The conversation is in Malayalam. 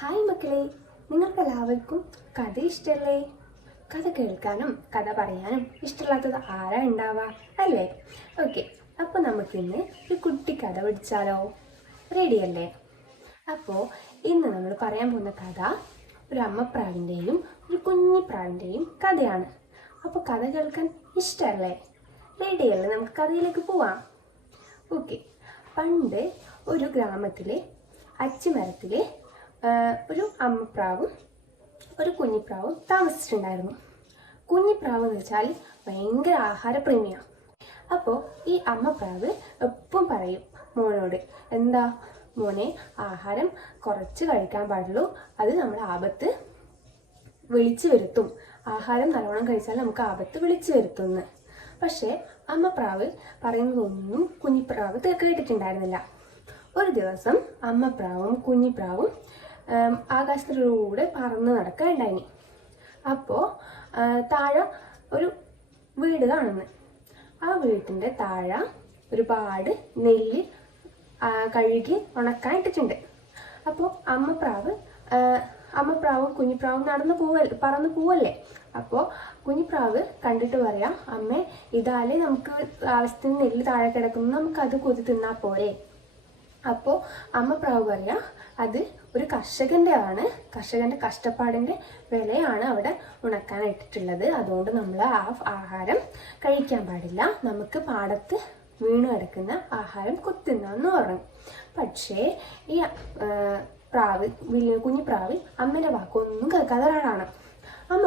ഹായ് മക്കളെ, നിങ്ങൾക്കെല്ലാവർക്കും കഥ ഇഷ്ടമല്ലേ? കഥ കേൾക്കാനും കഥ പറയാനും ഇഷ്ടമില്ലാത്തത് ആരാ ഉണ്ടാവുക അല്ലേ? ഓക്കെ, അപ്പോൾ നമുക്കിന്ന് ഒരു കുട്ടി കഥ പഠിച്ചാലോ? റെഡിയല്ലേ? അപ്പോൾ ഇന്ന് നമ്മൾ പറയാൻ പോകുന്ന കഥ ഒരു അമ്മപ്രാവിൻ്റെയും ഒരു കുഞ്ഞിപ്രാവിൻ്റെയും കഥയാണ്. അപ്പോൾ കഥ കേൾക്കാൻ ഇഷ്ടമല്ലേ? റെഡിയല്ലേ? നമുക്ക് കഥയിലേക്ക് പോവാം. ഓക്കെ, പണ്ട് ഒരു ഗ്രാമത്തിലെ അച്ചിമരത്തിലെ ഒരു അമ്മപ്രാവും ഒരു കുഞ്ഞിപ്രാവും താമസിച്ചിട്ടുണ്ടായിരുന്നു. കുഞ്ഞിപ്രാവ് എന്ന് വെച്ചാൽ ഭയങ്കര ആഹാരപ്രേമിയാണ്. അപ്പോൾ ഈ അമ്മപ്രാവ് എപ്പം പറയും മോനോട്, എന്താ മോനെ, ആഹാരം കുറച്ച് കഴിക്കാൻ പാടുള്ളൂ, അത് നമ്മുടെ ആപത്ത് വിളിച്ചു വരുത്തും. ആഹാരം നല്ലോണം കഴിച്ചാൽ നമുക്ക് ആപത്ത് വിളിച്ചു വരുത്തുമെന്ന്. പക്ഷേ അമ്മപ്രാവ് പറയുന്നതൊന്നും കുഞ്ഞിപ്രാവ് കേട്ടിട്ടുണ്ടായിരുന്നില്ല. ഒരു ദിവസം അമ്മപ്രാവും കുഞ്ഞിപ്രാവും ആകാശത്തിലൂടെ പറന്ന് നടക്കുകയുണ്ടായിനി. അപ്പോൾ താഴെ ഒരു വീട് കാണുന്നു. ആ വീട്ടിൻ്റെ താഴെ ഒരുപാട് നെല്ല് കഴുകി ഉണക്കാൻ ഇട്ടിട്ടുണ്ട്. അപ്പോൾ അമ്മപ്രാവും കുഞ്ഞിപ്രാവും പറന്ന് പോവല്ലേ. അപ്പോൾ കുഞ്ഞിപ്രാവ് കണ്ടിട്ട് പറയാം, അമ്മേ, ഇതാലേ നമുക്ക് ആവശ്യത്തിന് നെല്ല് താഴെ കിടക്കുന്നു, നമുക്കത് കൊതി തിന്നാൽ പോരെ. അപ്പോൾ അമ്മപ്രാവ് പറയാം, അത് ഒരു കർഷകൻ്റെ കഷ്ടപ്പാടിൻ്റെ വിലയാണ് അവിടെ ഉണക്കാനിട്ടിട്ടുള്ളത്. അതുകൊണ്ട് നമ്മൾ ആ ആഹാരം കഴിക്കാൻ പാടില്ല, നമുക്ക് പാടത്ത് വീണ് കിടക്കുന്ന ആഹാരം കൊത്തിന്നാന്ന് പറഞ്ഞു. പക്ഷേ ഈ കുഞ്ഞിപ്രാവ് അമ്മേൻ്റെ വാക്കൊന്നും കേൾക്കാതെ ഒരാളാണ്. അമ്മ